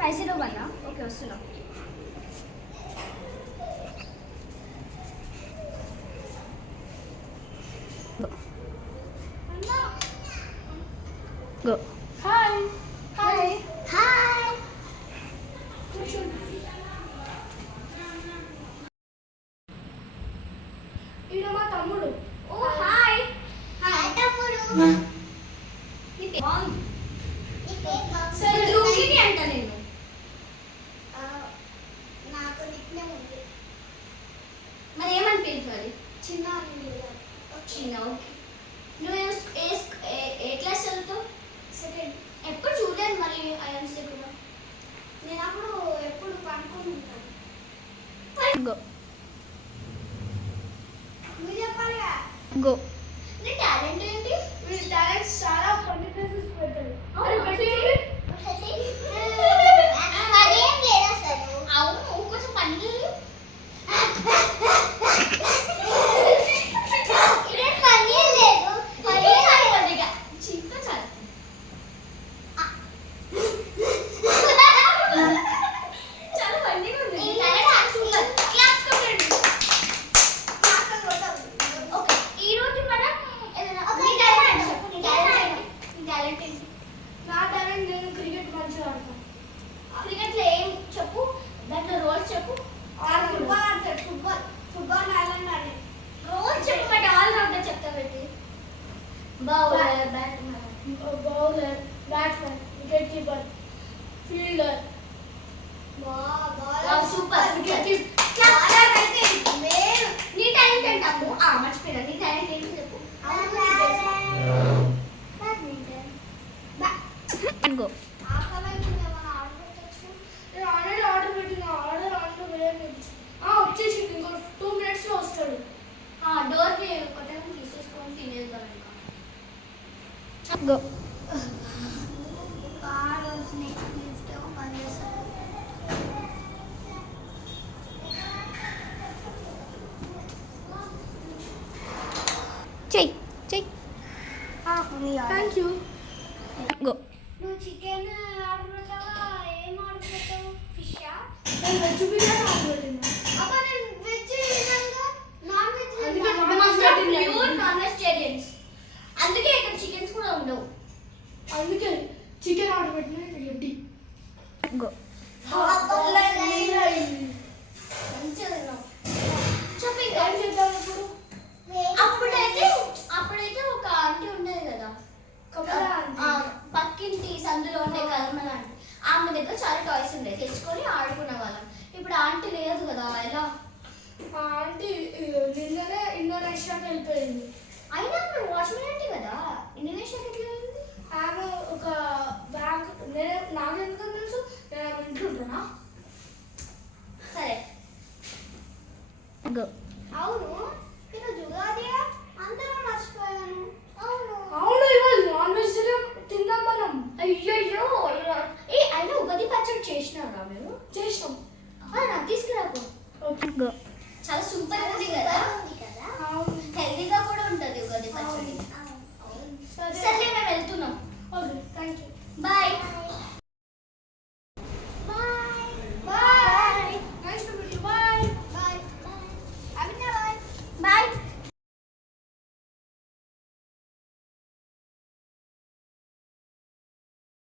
50 okay వస్తున్నా. Go. Hi. Hi. Hi. ఈయన మా తమ్ముడు. ఓ హాయ్. హాయ్ తమ్ముడు. నీ పేరు సరే రూకిని అంట నేను. నాకు నిక్నేమ్ ఉంది. మరి ఏమని పిలువాలి? చిన్న చిన్న. ఓకే. నువ్వు ఏ క్లాస్ చదువుతావు? సెకండ్. ఎప్పుడు చూడలేదు మళ్ళీ ఐఎన్సీ కూడా. నేను అప్పుడు ఎప్పుడు పనుకుంటాను. గో నువ్వు చెప్పాలిగా. గో. నీ టాలెంట్ ఏంటి? మీ టాలెంట్స్ చాలా కొన్ని ప్లేసెస్ పెడతాడు. అదేం లేదు అసలు. అవును కొంచెం పని. Bowler, batsman, wicketkeeper, fielder. Wow, super. Wicketkeeper. నీ టాలెంట్ ఏంటమ్ము? మర్చిపోయినా. నీ టాలెంట్ ఏంటి చెప్పు. గో. నేను ఆల్రెడీ ఆర్డర్ పెట్టిన ఆర్డర్ వచ్చేసింది. ఇంకో 2 minutes లో వస్తాడు. డోర్ కొట్టడం తీసేసుకొని తినేద్దాం ఇంకా. గో. చెయ్యి చెయ్యి. Thank you. గో. నువ్వు చికెన్ ఆర్డర్ పెట్టావా? ఏం ఆర్డర్ పెట్టావు? ఫిషా? నేను వెజ్ బిర్యానీ ఆర్డర్ పెట్టినా. అబ్బా నేను వెజ్ తిన్నానుగా. Non veg pure non vegetarians. అందుకే ఇక్కడ చికెన్స్ కూడా ఉండవు. అందుకే చికెన్ ఆర్డర్ పెట్టినా. రెడ్డి. గో. చెప్పు ఇంకా. ఏం చేద్దాం ఇప్పుడు? అప్పుడైతే ఒక ఆంటీ ఉండేది కదా, పక్కింటి సందులో ఉండే కర్మల ఆంటీ. ఆమె దగ్గర చాలా టాయ్స్ ఉండే, తెచ్చుకొని ఆడుకునే వాళ్ళం. ఇప్పుడు ఆంటీ లేదు కదా, ఎలా? ఆ ఆంటీ నిన్ననే ఇండోనేషియాకి వెళ్ళిపోయింది. అయినా నువ్వు వాచ్మెన్ ఆంటీ కదా, ఇండోనేషియాకి ఎట్లా వెళ్ళింది? ఆమె ఒక బ్యాంక్ నాకే